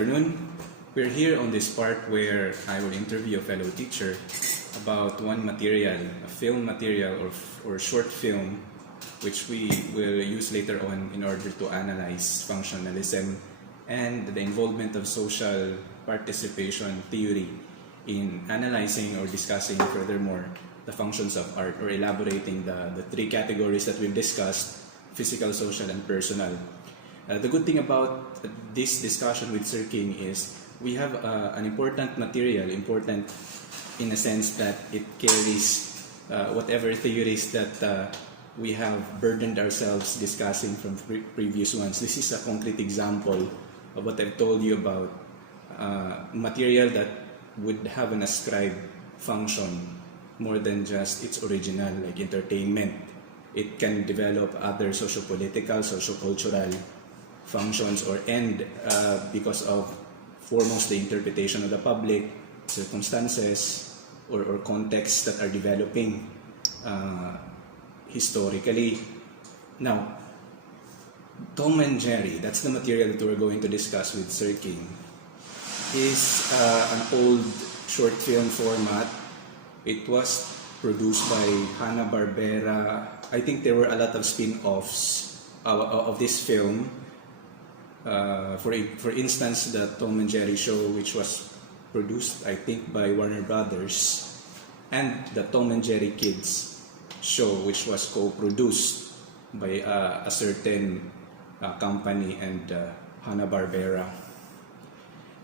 afternoon. We're here on this part where I will interview a fellow teacher about one material, a film material or short film, which we will use later on in order to analyze functionalism and the involvement of social participation theory in analyzing or discussing furthermore the functions of art, or elaborating the three categories that we've discussed: physical, social, and personal. The good thing about this discussion with Sir King is we have an important material, important in a sense that it carries whatever theories that we have burdened ourselves discussing from previous ones. This is a concrete example of what I've told you about material that would have an ascribed function more than just its original, like entertainment. It can develop other socio-political, socio-cultural functions or end because of foremost the interpretation of the public, circumstances, or contexts that are developing historically. Now, Tom and Jerry, that's the material that we're going to discuss with Sir King, is an old short film format. It was produced by Hanna-Barbera. I think there were a lot of spin-offs of this film. For instance, the Tom and Jerry show, which was produced, I think, by Warner Brothers, and the Tom and Jerry Kids show, which was co-produced by a certain company and Hanna-Barbera.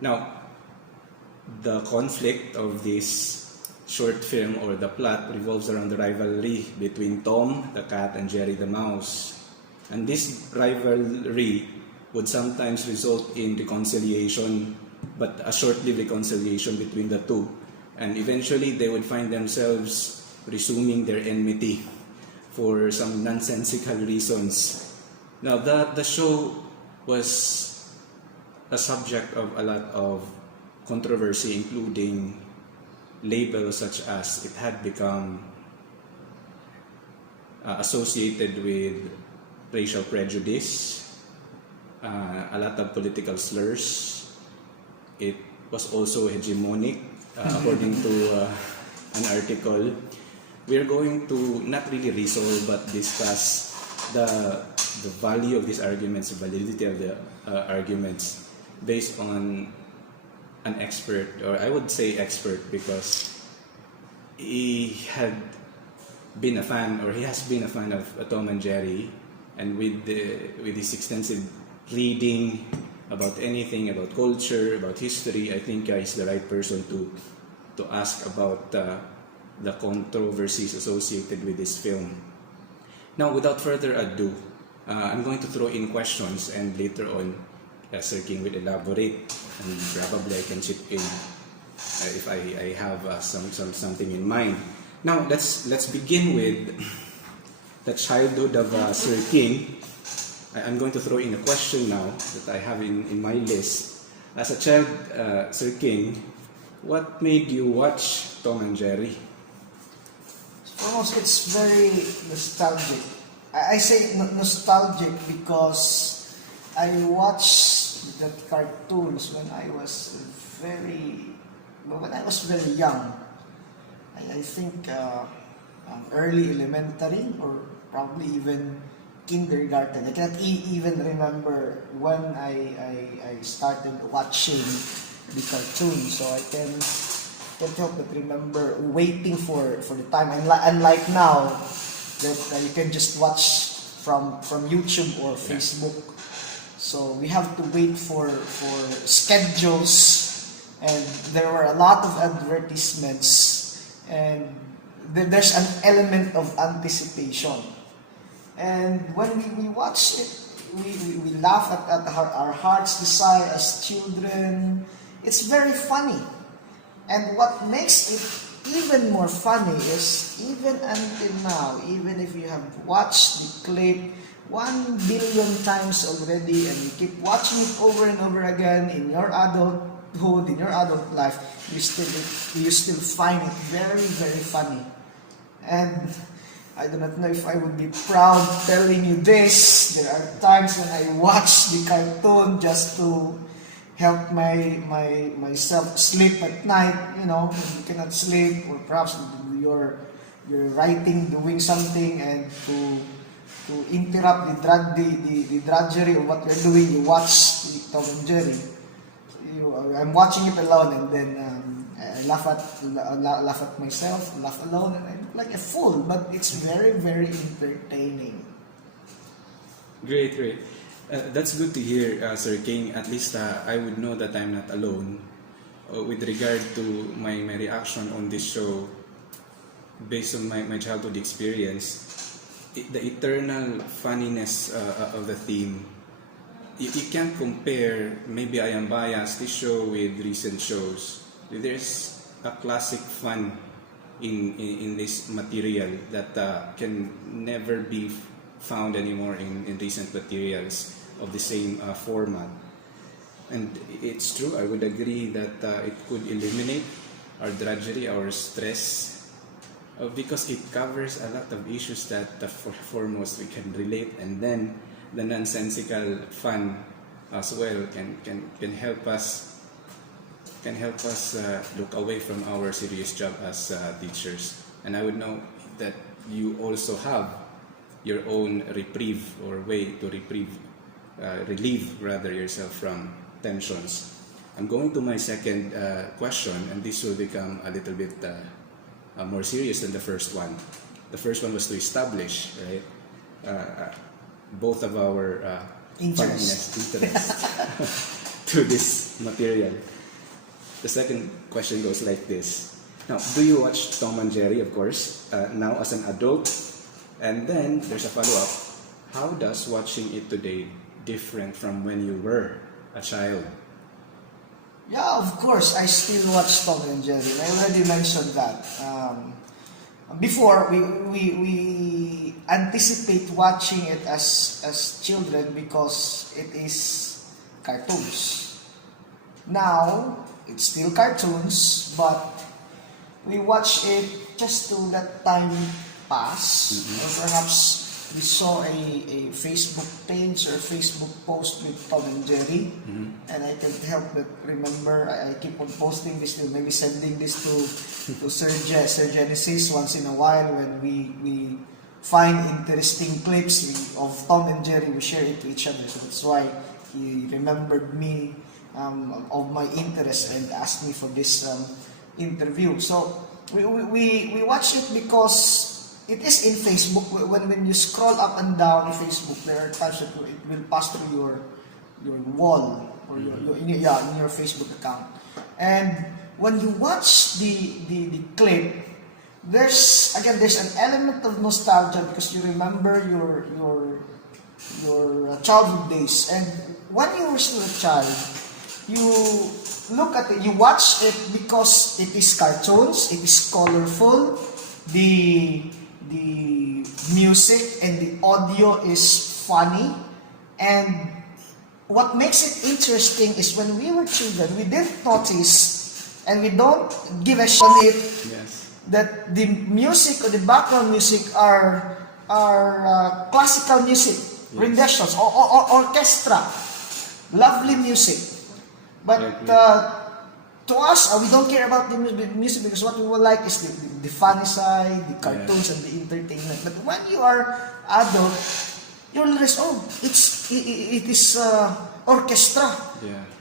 Now, the conflict of this short film, or the plot, revolves around the rivalry between Tom the cat and Jerry the mouse. And this rivalry would sometimes result in reconciliation, but a short-lived reconciliation between the two. And eventually they would find themselves resuming their enmity for some nonsensical reasons. Now, the show was a subject of a lot of controversy, including labels such as it had become associated with racial prejudice, a lot of political slurs. It was also hegemonic, according to an article. We are going to not really resolve but discuss the value of these arguments, the validity of the arguments, based on an expert, or I would say expert because he had been a fan, or he has been a fan of Tom and Jerry, and with his extensive reading about anything, about culture, about history, I think he's the right person to ask about the controversies associated with this film. Now, without further ado, I'm going to throw in questions, and later on Sir King will elaborate, and probably I can chip in if I have something in mind. Now, let's begin with the childhood of Sir King. I'm going to throw in a question now that I have in my list. As a child, Sir King, what made you watch Tom and Jerry? Almost, it's very nostalgic. I say nostalgic because I watched the cartoons when I was very young. I think early elementary, or probably even kindergarten. I cannot even remember when I started watching the cartoon, so I can't help but remember waiting for the time. Unlike now, that you can just watch from YouTube or Facebook. So we have to wait for schedules, and there were a lot of advertisements, and there's an element of anticipation. And when we watch it, we laugh at our heart's desire as children. It's very funny. And what makes it even more funny is, even until now, even if you have watched the clip 1 billion times already, and you keep watching it over and over again in your adulthood, in your adult life, you still find it very, very funny. And I do not know if I would be proud telling you this. There are times when I watch the cartoon just to help myself sleep at night. You know, when you cannot sleep, or perhaps you're writing, doing something, and to interrupt the drudgery of what you're doing, you watch Tom and Jerry. I'm watching it alone, and then I laugh at myself, laugh alone, and I look like a fool. But it's very, very entertaining. Great, great. That's good to hear, Sir King. At least I would know that I'm not alone with regard to my reaction on this show based on my childhood experience. The eternal funniness of the theme. You can't compare, maybe I am biased, this show with recent shows. There's a classic fun in this material that can never be found anymore in recent materials of the same format. And it's true, I would agree that it could eliminate our drudgery, our stress, because it covers a lot of issues that foremost we can relate, and then the nonsensical fun as well can help us look away from our serious job as teachers. And I would know that you also have your own reprieve or way to relieve rather yourself from tensions. I'm going to my second question, and this will become a little bit more serious than the first one. The first one was to establish, right, both of our interest to this material. The second question goes like this. Now, do you watch Tom and Jerry, of course, now as an adult? And then there's a follow-up. How does watching it today different from when you were a child? Yeah, of course, I still watch Tom and Jerry. I already mentioned that. Before, we anticipate watching it as children because it is cartoons. Now, it's still cartoons, but we watch it just to let time pass. Or perhaps we saw a Facebook page or Facebook post with Tom and Jerry, and I can't help but remember. I keep on posting this, maybe sending this to Sir Genesis once in a while when we find interesting clips of Tom and Jerry. We share it to each other, so that's why he remembered me of my interest and asked me for this interview. So we watch it because it is in Facebook. When you scroll up and down in Facebook, there are times that it will pass through your wall or in your Facebook account. And when you watch the clip, there's an element of nostalgia because you remember your childhood days. And when you were still a child, you look at it, you watch it because it is cartoons, it is colorful, the music and the audio is funny, and what makes it interesting is when we were children, we didn't notice and we don't give a shit on it. Yes. That the music or the background music are classical music, yes, renditions or orchestra, lovely music. But to us, we don't care about the music because what we would like is the funny side, the cartoons, and the entertainment. But when you are adult, you realize, it is orchestra,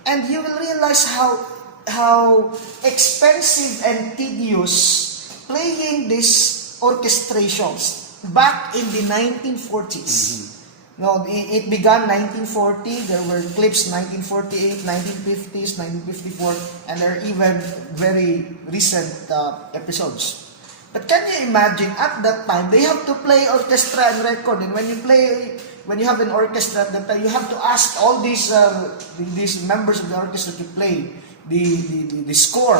and you will realize how expensive and tedious playing these orchestrations back in the 1940s. No, it began 1940. There were clips 1948, 1950s, 1954, and there are even very recent episodes. But can you imagine at that time they have to play orchestra and record, and when you have an orchestra at that time, you have to ask all these members of the orchestra to play the score.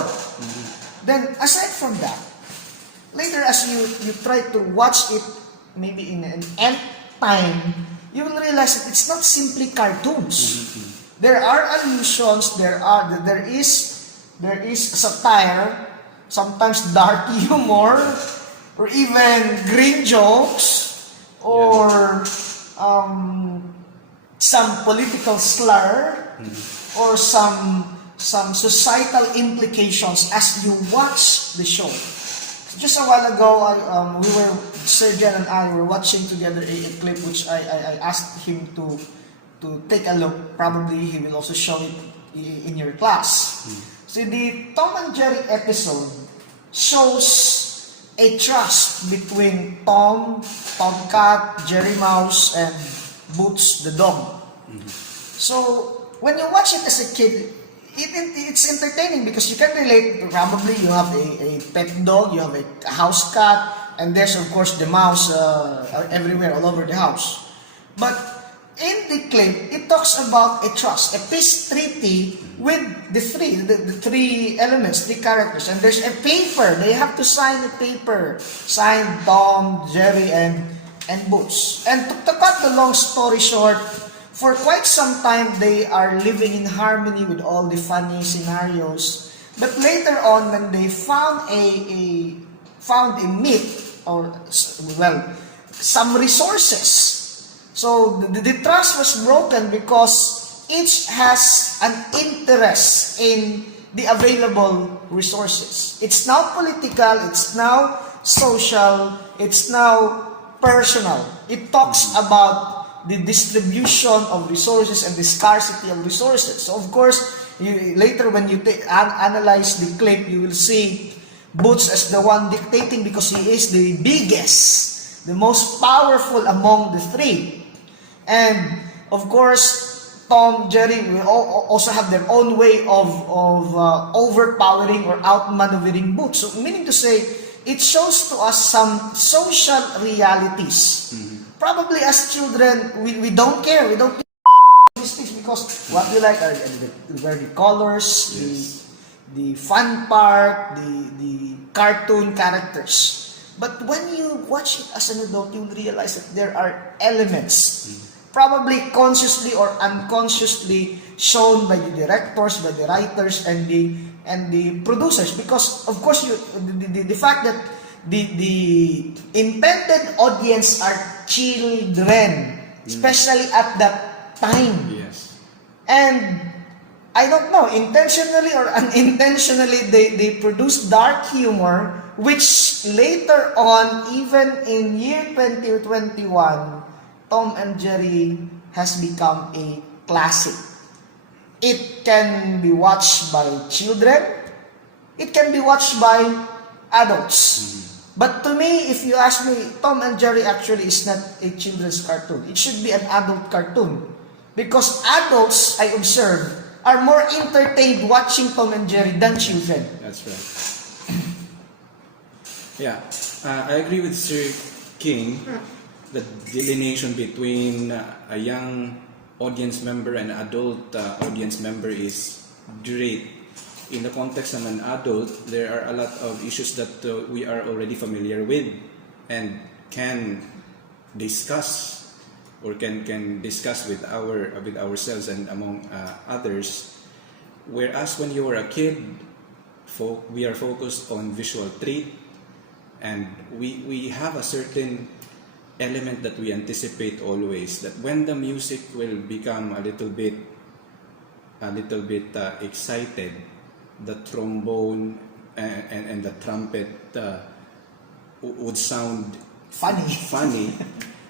Then aside from that, later as you try to watch it, maybe in an end time, you will realize that it's not simply cartoons. There are allusions. There is satire, sometimes dark humor, or even green jokes, or some political slur. or some societal implications as you watch the show. Just a while ago, Sergeant and I were watching together a clip which I asked him to take a look. Probably he will also show it in your class. So the Tom and Jerry episode shows a trust between Tomcat, Jerry Mouse, and Boots the dog. So when you watch it as a kid, it's entertaining because you can relate. Probably you have a pet dog, you have a house cat, and there's of course the mouse everywhere, all over the house. But in the clip, it talks about a trust, a peace treaty with the three elements, three characters. And there's a paper. They have to sign a paper. Signed Tom, Jerry, and Boots. And to cut the long story short, for quite some time, they are living in harmony with all the funny scenarios. But later on, when they found a myth, or, well, some resources. So the trust was broken because each has an interest in the available resources. It's now political, it's now social, it's now personal. It talks about the distribution of resources and the scarcity of resources. So of course, later when you analyze the clip, you will see Boots as the one dictating because he is the biggest, the most powerful among the three. And of course, Tom, Jerry will also have their own way of overpowering or outmaneuvering Boots. So meaning to say, it shows to us some social realities. Probably as children, we don't care. We don't these things because what we like are the colors, the fun part, the cartoon characters. But when you watch it as an adult, you'll realize that there are elements, probably consciously or unconsciously shown by the directors, by the writers, and the producers. Because of course, the fact that the intended audience are children, especially at that time. Yes. And I don't know, intentionally or unintentionally, they produce dark humor, which later on, even in year 2021, Tom and Jerry has become a classic. It can be watched by children. It can be watched by adults. But to me, if you ask me, Tom and Jerry actually is not a children's cartoon. It should be an adult cartoon. Because adults, I observe, are more entertained watching Tom and Jerry than children. That's right. Yeah, I agree with Sir King. The delineation between a young audience member and adult audience member is great. In the context of an adult, there are a lot of issues that we are already familiar with and can discuss or can discuss with ourselves and among others. Whereas when you were a kid, we are focused on visual treat, and we have a certain element that we anticipate always, that when the music will become a little bit excited, the trombone and the trumpet would sound funny.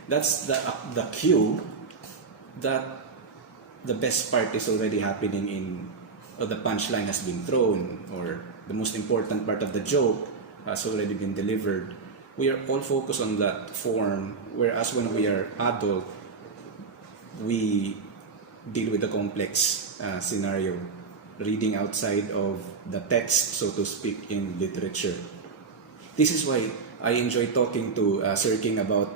That's the cue that the best part is already happening or the punchline has been thrown, or the most important part of the joke has already been delivered. We are all focused on that form, whereas when we are adult, we deal with the complex scenario, reading outside of the text, so to speak, in literature. This is why I enjoy talking to Sir King about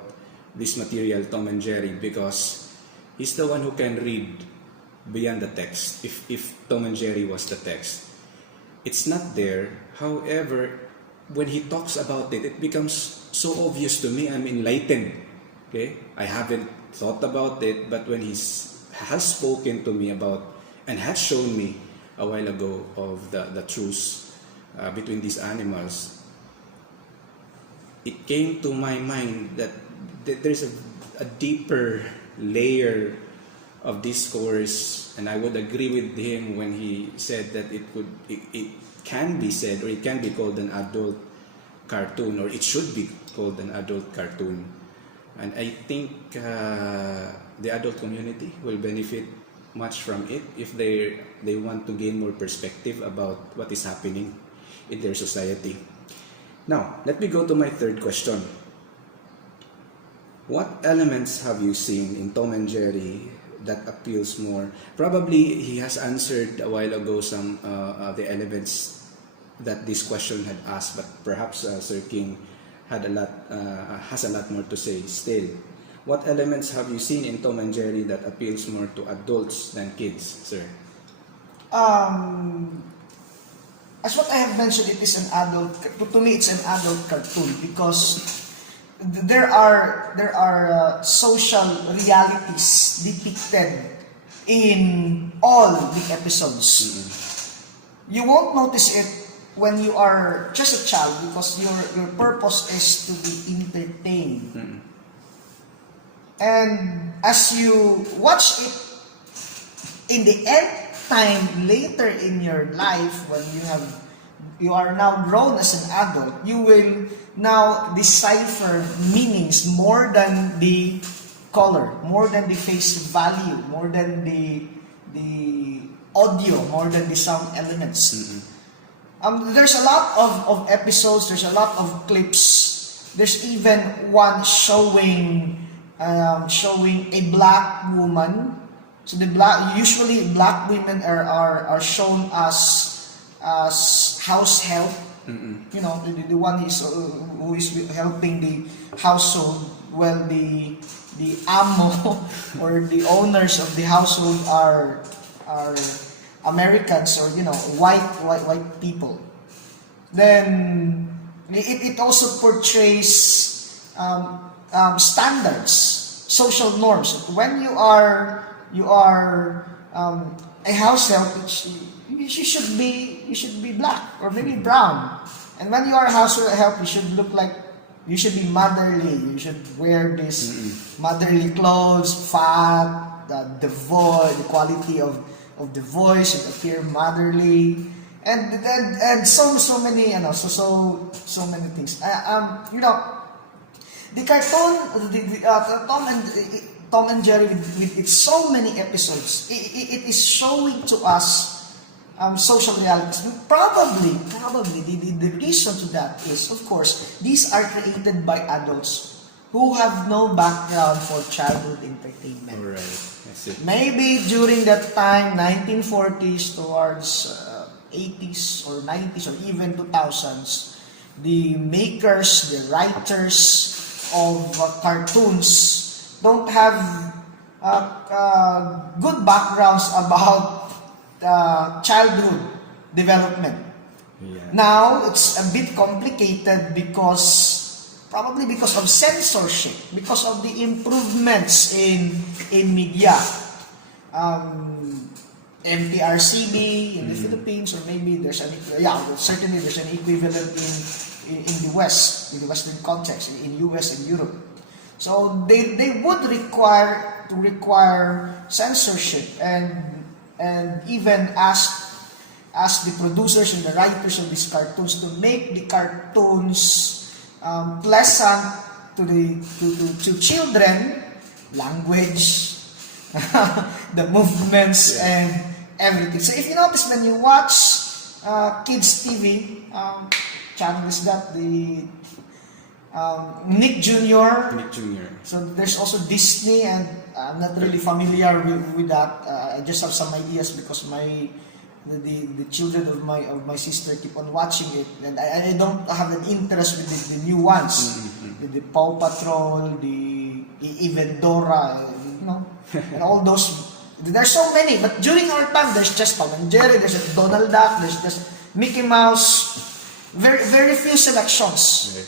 this material, Tom and Jerry, because he's the one who can read beyond the text. If Tom and Jerry was the text, it's not there. However, when he talks about it, it becomes so obvious to me. I'm enlightened. Okay, I haven't thought about it, but when he has spoken to me about and has shown me a while ago of the truths between these animals, it came to my mind that there's a deeper layer of discourse, and I would agree with him when he said that it can be said, or it can be called an adult cartoon, or it should be called an adult cartoon. And I think the adult community will benefit much from it if they want to gain more perspective about what is happening in their society. Now, let me go to my third question. What elements have you seen in Tom and Jerry that appeals more? Probably he has answered a while ago some the elements that this question had asked, but perhaps Sir King has a lot more to say still. What elements have you seen in Tom and Jerry that appeals more to adults than kids, sir? As what I have mentioned, it is an adult. To me, it's an adult cartoon because there are social realities depicted in all the episodes. Mm-hmm. You won't notice it when you are just a child because your purpose is to be entertained. Mm-hmm. And as you watch it in the end time later in your life, when you are now grown as an adult, you will now decipher meanings more than the color, more than the face value, more than the audio, more than the sound elements. Mm-hmm. There's a lot of episodes, there's a lot of clips. There's even one showing a black woman. So usually black women are shown as house help. Mm-mm. You know, the one who is helping the household. Well, the amo or the owners of the household are Americans, or white people. Then it also portrays standards, social norms. When you are a house help, you should be black or maybe brown. And when you are a house help, you should be motherly. You should wear this motherly clothes, fat, the quality of the voice should appear motherly, and so many so many things. The cartoon, Tom and Jerry, with its so many episodes, it is showing to us social realities. Probably the reason to that is, of course, these are created by adults who have no background for childhood entertainment. All right. That's it. Maybe during that time, 1940s towards 80s or 90s or even 2000s, the makers, the writers of cartoons don't have good backgrounds about childhood development. Yeah. Now, it's a bit complicated probably because of censorship, because of the improvements in media. MPRCB in the Philippines, or maybe certainly there's an equivalent in the West, in the Western context, in US and Europe. So they would require censorship and even ask the producers and the writers of these cartoons to make the cartoons pleasant to children, language, the movements, and everything. So if you notice, when you watch kids TV, channel is that the Nick Jr. So there's also Disney, and I'm not really familiar with that. I just have some ideas because the children of my sister keep on watching it, and I don't have an interest with the new ones, with the Paw Patrol, even Dora, and all those. There's so many, but during our time, there's just Tom and Jerry, there's a Donald Duck, there's just Mickey Mouse. Very very few selections. Okay.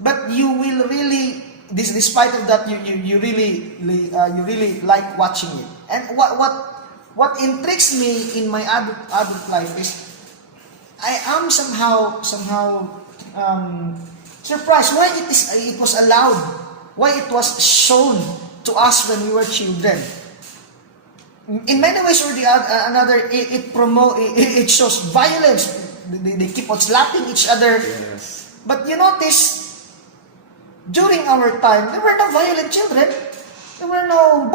But you will really, despite of that, you really like watching it. And what intrigues me in my adult life is I am somehow surprised why it was allowed, why it was shown to us when we were children. in many ways or the another, it shows violence. They keep on slapping each other. Yes. But you notice, during our time, there were no violent children. There were no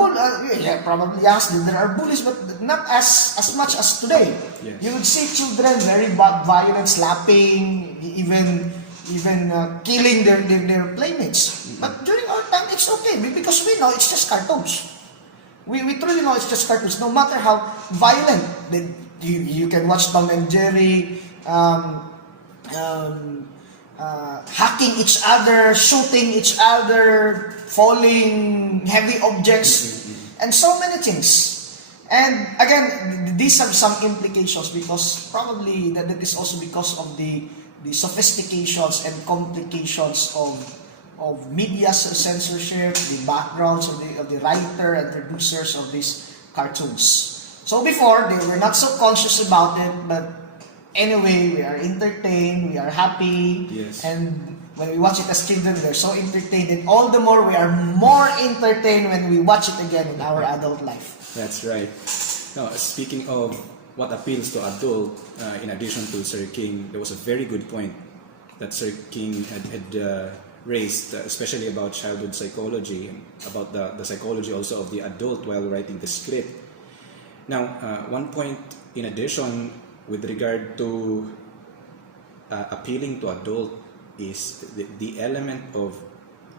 yeah, probably yes, there are bullies, but not as much as today. Yes. You would see children very violent, slapping, even killing their playmates. But during our time, it's okay because we know it's just cartoons. We truly know it's just cartoons. No matter how violent, you can watch Tom and Jerry, hacking each other, shooting each other, falling heavy objects, and so many things. And again, these have some implications because probably that is also because of the sophistications and complications of media censorship, the backgrounds of the writer and producers of these cartoons. So before, they were not so conscious about it, but anyway, we are entertained, we are happy, Yes. and when we watch it as children, we're so entertained, and all the more we are more entertained when we watch it again in our adult life. That's right. Now, speaking of what appeals to adult, in addition to Sir King, there was a very good point that Sir King had raised, especially about childhood psychology, and about the psychology also of the adult while writing the script. Now, one point in addition with regard to appealing to adult is the element of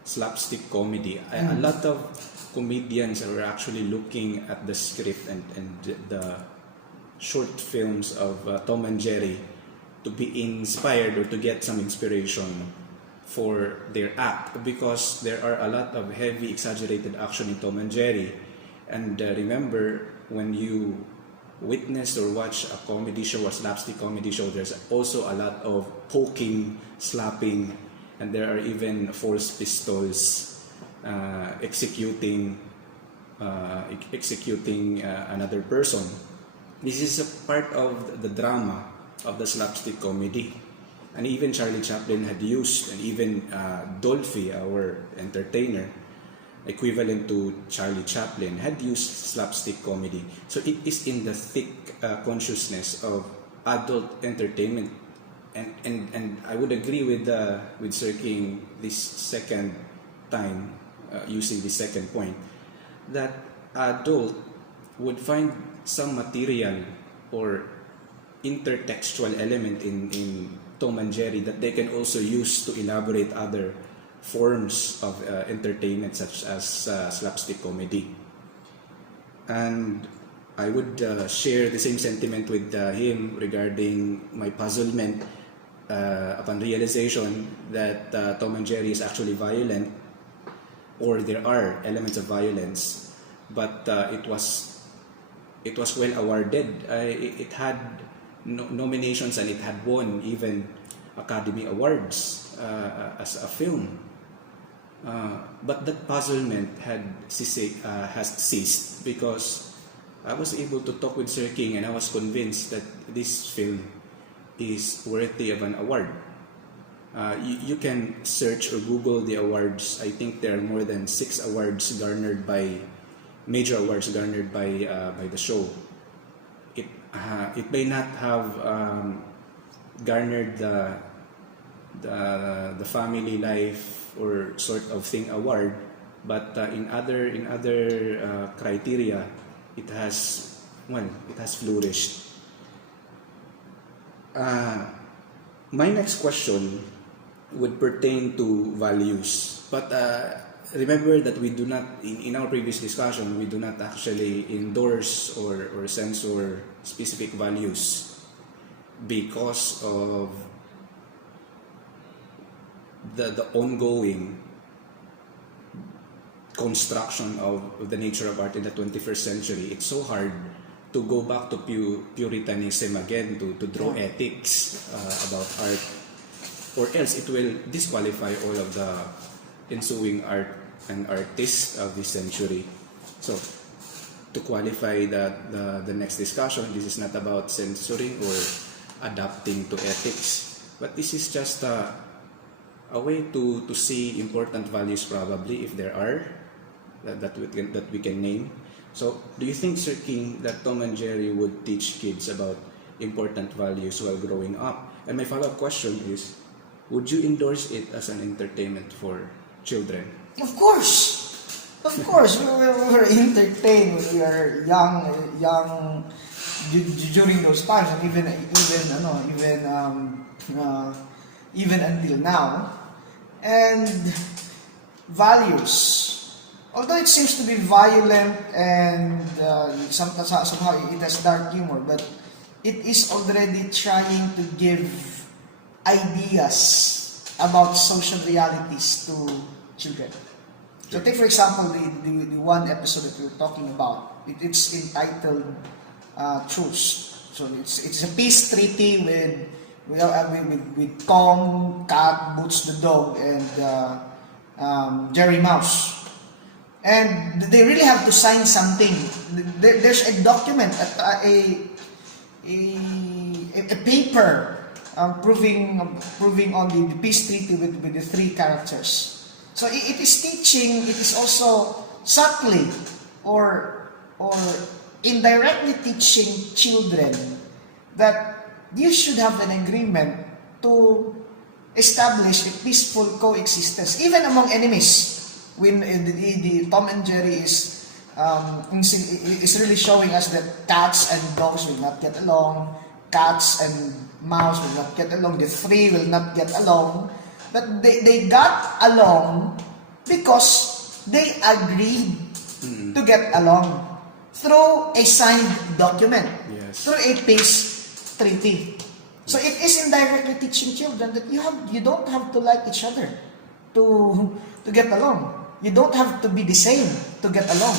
slapstick comedy. A lot of comedians are actually looking at the script and the short films of Tom and Jerry to be inspired or to get some inspiration for their act, because there are a lot of heavy exaggerated action in Tom and Jerry. And remember, when you witness or watch a comedy show, a slapstick comedy show, there's also a lot of poking, slapping, and there are even force pistols executing another person. This is a part of the drama of the slapstick comedy. And even Charlie Chaplin had used, and even Dolphy, our entertainer, equivalent to Charlie Chaplin, had used slapstick comedy. So it is in the thick consciousness of adult entertainment, and I would agree with Sir King this second time, using the second point, that adult would find some material or intertextual element in Tom and Jerry that they can also use to elaborate other forms of entertainment, such as slapstick comedy. And I would share the same sentiment with him regarding my puzzlement upon realization that Tom and Jerry is actually violent, or there are elements of violence, but it was well awarded. It had nominations, and it had won even Academy Awards as a film. But that puzzlement has ceased because I was able to talk with Sir King, and I was convinced that this film is worthy of an award. You can search or Google the awards. I think there are more than 6 awards garnered by major awards garnered by the show. It may not have garnered the family life or sort of thing award, but in other criteria, it has flourished. My next question would pertain to values, but remember that we do not, in our previous discussion, we do not actually endorse or censor specific values because of the ongoing construction of the nature of art in the 21st century. It's so hard to go back to Puritanism again, to draw ethics about art, or else it will disqualify all of the ensuing art and artists of this century. So, to qualify the next discussion, this is not about censoring or adapting to ethics, but this is just a way to see important values, probably, if there are, that we can name. So, do you think, Sir King, that Tom and Jerry would teach kids about important values while growing up? And my follow-up question is, would you endorse it as an entertainment for children? Of course, we were entertained when we were young during those times, and even until now. And values, although it seems to be violent and somehow it has dark humor, but it is already trying to give ideas about social realities to children. So take for example the one episode that we're talking about. It's entitled Truce. So it's a peace treaty with Tom, Cat, Boots the dog, and Jerry Mouse. And they really have to sign something. There's a document, a paper proving on the peace treaty with the three characters. So it is teaching. It is also subtly or indirectly teaching children that you should have an agreement to establish a peaceful coexistence, even among enemies. When the Tom and Jerry is really showing us that cats and dogs will not get along, cats and mouse will not get along, the three will not get along, but they got along because they agreed to get along through a signed document, through a peace treaty. So it is indirectly teaching children that you don't have to like each other to get along. You don't have to be the same to get along.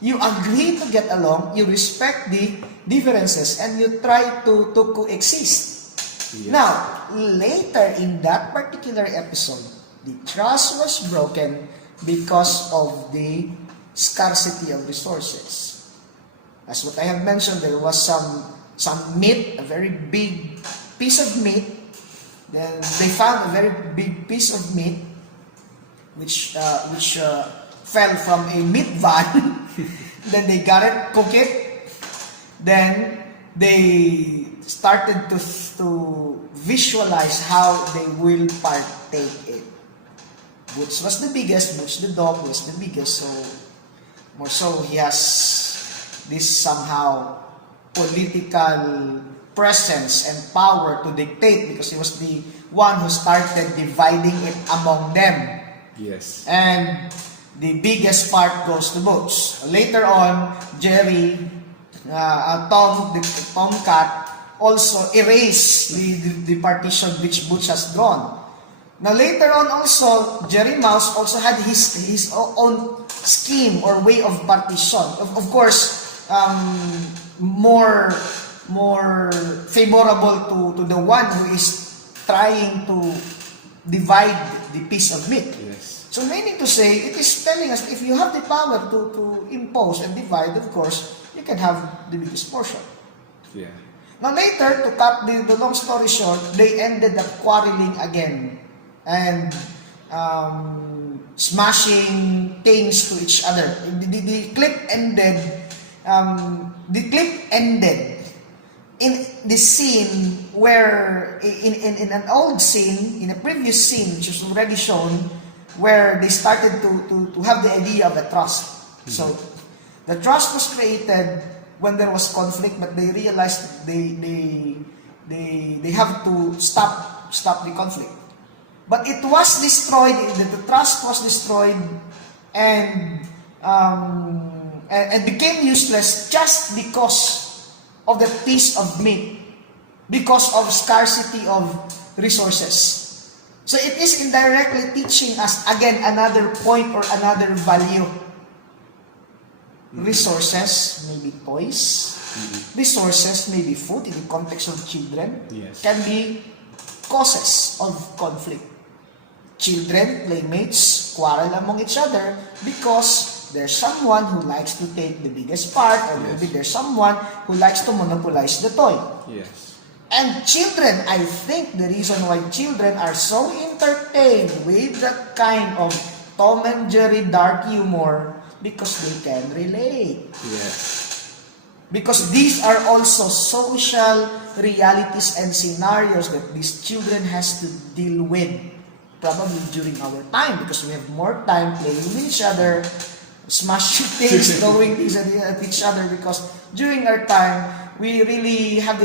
You agree to get along, you respect the differences, and you try to coexist. Yes. Now, later in that particular episode, the trust was broken because of the scarcity of resources. As what I have mentioned, there was some meat, a very big piece of meat. Then they found a very big piece of meat which fell from a meat van. Then they got it, cook it. Then they started to visualize how they will partake it. Boots was the biggest. Boots the dog was the biggest. So more so, he has this somehow political presence and power to dictate because he was the one who started dividing it among them. Yes. And the biggest part goes to Boots. Later on, Jerry, Tom Cat also erased the partition which Boots has drawn. Now later on also, Jerry Mouse also had his own scheme or way of partition. Of course, more favorable to the one who is trying to divide the piece of meat. Yes. So meaning to say, it is telling us if you have the power to impose and divide, of course, you can have the biggest portion. Yeah. Now later, to cut the long story short, they ended up quarreling again and smashing things to each other. The clip ended. The clip ended in the scene where, in an old scene, in a previous scene which was already shown, where they started to have the idea of a trust. Mm-hmm. So the trust was created when there was conflict, but they realized they have to stop the conflict. But it was destroyed. The trust was destroyed and became useless just because of the piece of meat, because of scarcity of resources. So it is indirectly teaching us again another point or another value. Resources, maybe toys. Resources, maybe food in the context of children. Yes. Can be causes of conflict. Children, playmates, quarrel among each other because there's someone who likes to take the biggest part, or maybe there's someone who likes to monopolize the toy. Yes. And children, I think the reason why children are so entertained with that kind of Tom and Jerry dark humor because they can relate. Yes. Because these are also social realities and scenarios that these children has to deal with probably during our time, because we have more time playing with each other, smashing things, throwing things at each other, because during our time, we really have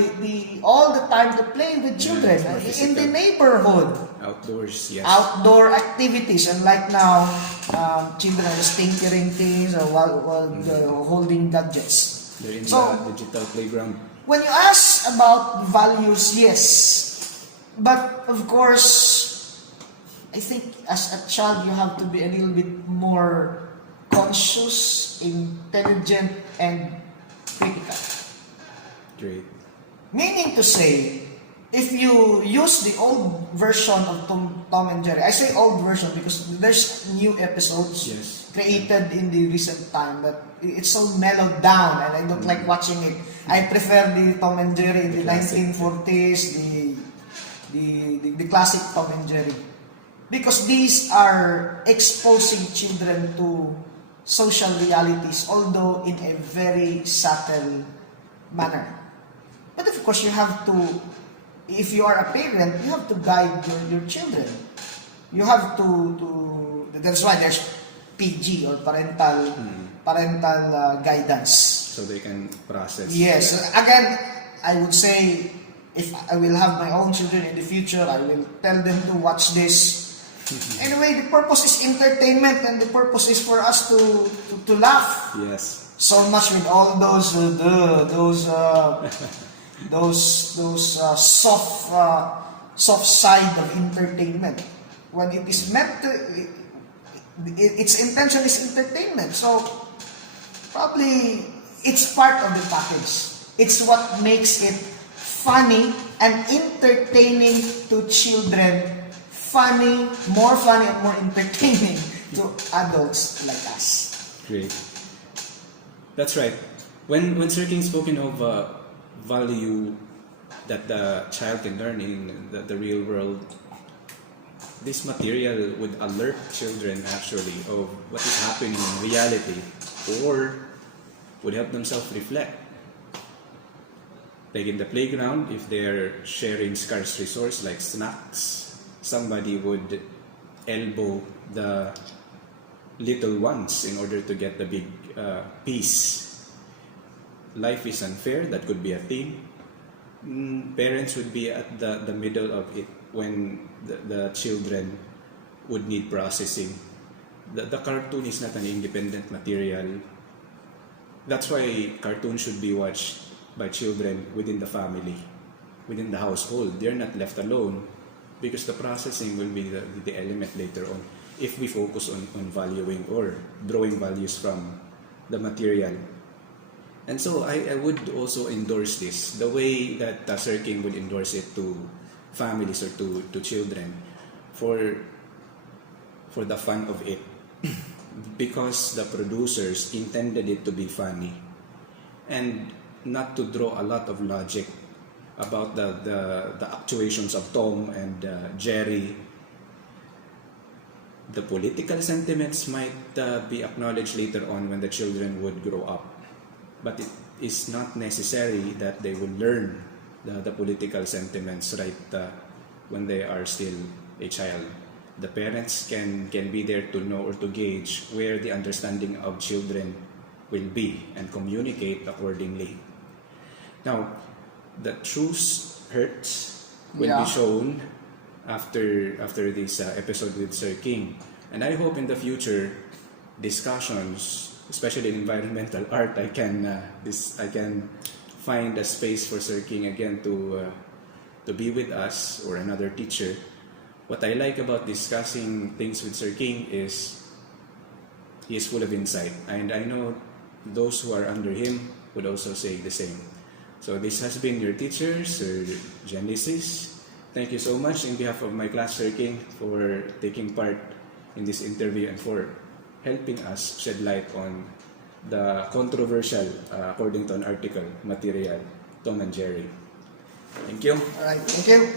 all the time to play with children in the neighborhood. Outdoors, yes. Outdoor activities, unlike now, children are just tinkering things or while holding gadgets. They're in So, the digital playground. when you ask about values, yes. But of course, I think as a child, you have to be a little bit more conscious, intelligent, and critical. Great. Meaning to say, if you use the old version of Tom and Jerry, I say old version because there's new episodes Yes. created in the recent time, but it's so mellowed down and I don't like watching it. I prefer the Tom and Jerry in the classic. 1940s, the classic Tom and Jerry. Because these are exposing children to social realities, although in a very subtle manner. But of course, you have to, if you are a parent, you have to guide your children. You have to that's why there's PG or parental guidance. So they can process. Yes. Again, I would say, if I will have my own children in the future, I will tell them to watch this. Anyway, the purpose is entertainment and the purpose is for us to laugh. Yes. So much with all those soft side of entertainment. When it is meant to, its intention is entertainment. So probably it's part of the package. It's what makes it funny and entertaining to children. More funny and more entertaining to adults like us. Great. That's right. When Sir King spoken of value that the child can learn in the real world, this material would alert children actually of what is happening in reality, or would help them self-reflect. Like in the playground, if they're sharing scarce resource like snacks, somebody would elbow the little ones in order to get the big piece. Life is unfair, that could be a theme. Parents would be at the middle of it when the children would need processing. The cartoon is not an independent material. That's why cartoons should be watched by children within the family, within the household. They're not left alone, because the processing will be the element later on if we focus on valuing or drawing values from the material. And so I would also endorse this, the way that Sir King would endorse it to families or to children for the fun of it, because the producers intended it to be funny and not to draw a lot of logic about the actuations of Tom and Jerry. The political sentiments might be acknowledged later on when the children would grow up, but it is not necessary that they will learn the political sentiments right when they are still a child. The parents can be there to know or to gauge where the understanding of children will be and communicate accordingly. Now, the truth hurts will be shown after this episode with Sir King, and I hope in the future discussions, especially in environmental art, I can find a space for Sir King again to be with us or another teacher. What I like about discussing things with Sir King is he is full of insight, and I know those who are under him would also say the same. So this has been your teacher, Sir Genesis. Thank you so much in behalf of my class, Sir King, for taking part in this interview and for helping us shed light on the controversial, according to an article, material, Tom and Jerry. Thank you. All right, thank you.